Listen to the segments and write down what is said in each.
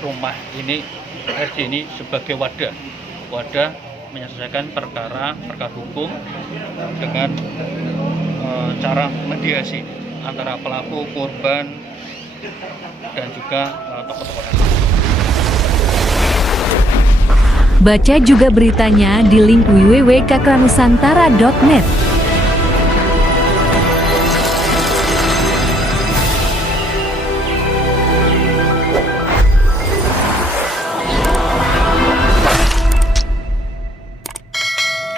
rumah ini, RJ ini sebagai wadah menyelesaikan perkara hukum dengan cara mediasi antara pelaku, korban, dan juga tokoh-tokoh lain. Baca juga beritanya di link www.kakranusantara.net.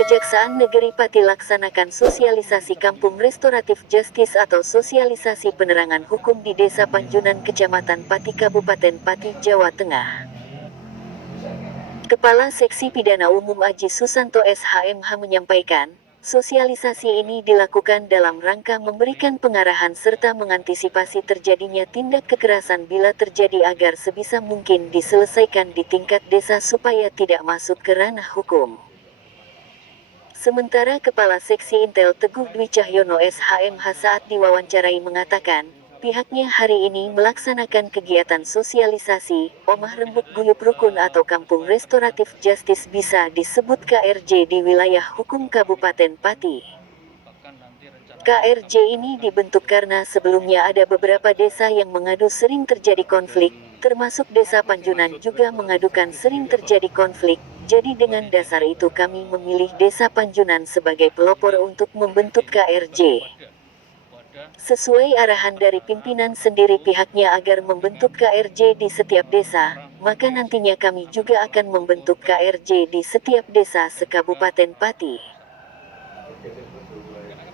Kejaksaan Negeri Pati laksanakan sosialisasi Kampung Restoratif Justice atau sosialisasi penerangan hukum di Desa Panjunan, Kecamatan Pati, Kabupaten Pati, Jawa Tengah. Kepala Seksi Pidana Umum Aji Susanto SHMH menyampaikan, sosialisasi ini dilakukan dalam rangka memberikan pengarahan serta mengantisipasi terjadinya tindak kekerasan bila terjadi agar sebisa mungkin diselesaikan di tingkat desa supaya tidak masuk ke ranah hukum. Sementara Kepala Seksi Intel Teguh Dwi Cahyono SHMH saat diwawancarai mengatakan, pihaknya hari ini melaksanakan kegiatan sosialisasi, Omah Rembuk Guyup Rukun atau Kampung Restoratif Justice bisa disebut KRJ di wilayah hukum Kabupaten Pati. KRJ ini dibentuk karena sebelumnya ada beberapa desa yang mengadu sering terjadi konflik, termasuk Desa Panjunan juga mengadukan sering terjadi konflik. Jadi dengan dasar itu kami memilih Desa Panjunan sebagai pelopor untuk membentuk KRJ. Sesuai arahan dari pimpinan sendiri pihaknya agar membentuk KRJ di setiap desa, maka nantinya kami juga akan membentuk KRJ di setiap desa se-Kabupaten Pati.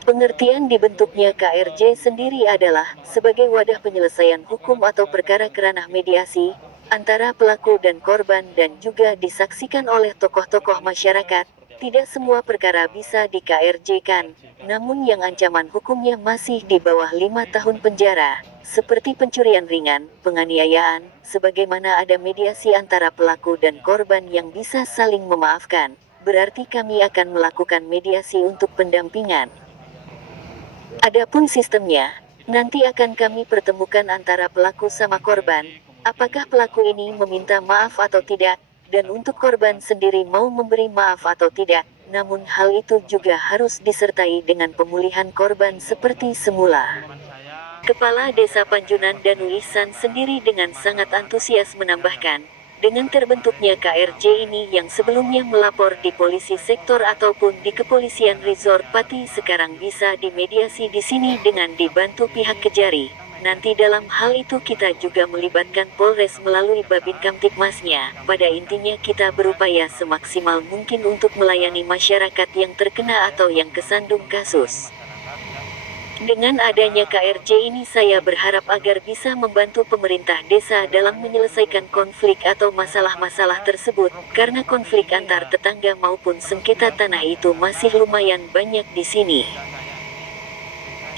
Pengertian dibentuknya KRJ sendiri adalah sebagai wadah penyelesaian hukum atau perkara kerana mediasi antara pelaku dan korban dan juga disaksikan oleh tokoh-tokoh masyarakat. Tidak semua perkara bisa di KRJ-kan, namun yang ancaman hukumnya masih di bawah 5 tahun penjara, seperti pencurian ringan, penganiayaan, sebagaimana ada mediasi antara pelaku dan korban yang bisa saling memaafkan, berarti kami akan melakukan mediasi untuk pendampingan. Adapun sistemnya, nanti akan kami pertemukan antara pelaku sama korban, apakah pelaku ini meminta maaf atau tidak, dan untuk korban sendiri mau memberi maaf atau tidak, namun hal itu juga harus disertai dengan pemulihan korban seperti semula. Kepala Desa Panjunan Danu Ihsan sendiri dengan sangat antusias menambahkan, dengan terbentuknya KRJ ini yang sebelumnya melapor di polisi sektor ataupun di kepolisian resort Pati sekarang bisa dimediasi di sini dengan dibantu pihak Kejari. Nanti dalam hal itu kita juga melibatkan Polres melalui Babin Kamtibmasnya. Pada intinya kita berupaya semaksimal mungkin untuk melayani masyarakat yang terkena atau yang kesandung kasus. Dengan adanya KRJ ini saya berharap agar bisa membantu pemerintah desa dalam menyelesaikan konflik atau masalah-masalah tersebut, karena konflik antar tetangga maupun sengketa tanah itu masih lumayan banyak di sini.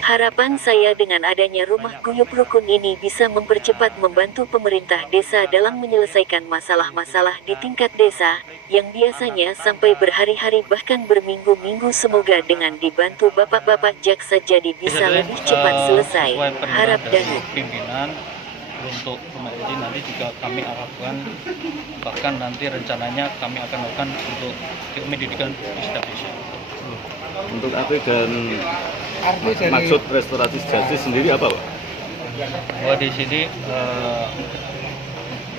Harapan saya dengan adanya rumah guyup rukun ini bisa mempercepat membantu pemerintah desa dalam menyelesaikan masalah-masalah di tingkat desa, yang biasanya sampai berhari-hari bahkan berminggu-minggu. Semoga dengan dibantu bapak-bapak jaksa jadi bisa lebih cepat selesai. Harap Danu. Pimpinan untuk rumah ini nanti juga kami lakukan, bahkan nanti rencananya kami akan lakukan untuk pendidikan di setiap desa. Untuk apa dan maksud restoratif justice sendiri apa, Pak? Bahwa di sini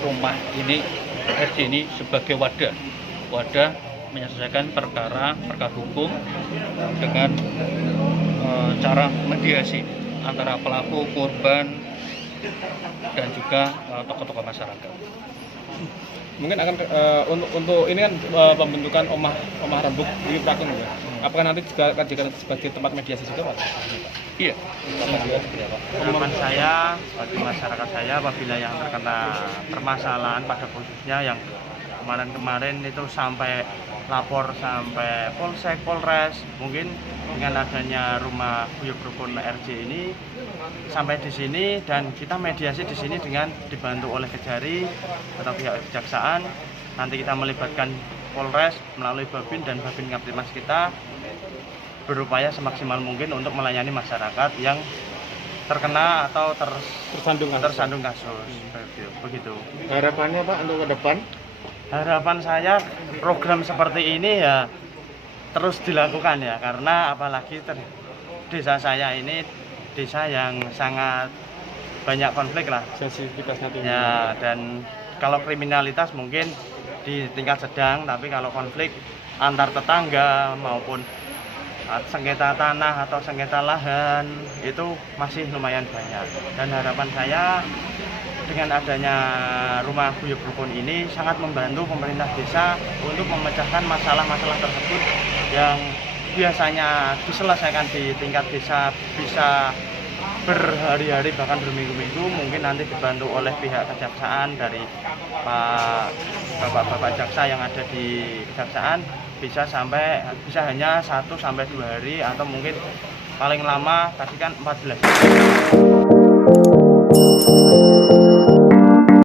rumah ini, RJ ini sebagai wadah menyelesaikan perkara hukum dengan cara mediasi antara pelaku, korban, dan juga tokoh-tokoh masyarakat. Mungkin akan untuk ini kan pembentukan omah rembuk di Prakun ya. Apakah nanti juga akan dijadikan sebagai tempat mediasi juga, Pak? Iya. Harapan saya bagi masyarakat saya apabila yang terkena permasalahan pada khususnya yang kemarin itu sampai lapor sampai Polsek, Polres, mungkin dengan adanya rumah guyup rukun RJ ini sampai di sini dan kita mediasi di sini dengan dibantu oleh Kejari atau pihak kejaksaan. Nanti kita melibatkan Polres melalui Babin dan Babin Kamtibmas kita berupaya semaksimal mungkin untuk melayani masyarakat yang terkena atau tersandung kasus. Begitu. Harapannya Pak untuk ke depan? Harapan saya program seperti ini ya terus dilakukan ya, karena apalagi desa saya ini desa yang sangat banyak konflik lah sensitivitasnya tinggi. ya, dan kalau kriminalitas mungkin di tingkat sedang, tapi kalau konflik antar tetangga maupun sengketa tanah atau sengketa lahan itu masih lumayan banyak. Dan harapan saya dengan adanya rumah guyub rukun ini sangat membantu pemerintah desa untuk memecahkan masalah-masalah tersebut yang biasanya diselesaikan di tingkat desa bisa berhari-hari bahkan berminggu-minggu, mungkin nanti dibantu oleh pihak kejaksaan dari bapak-bapak jaksa yang ada di kejaksaan bisa hanya 1 sampai 2 hari atau mungkin paling lama tadi kan 14 hari.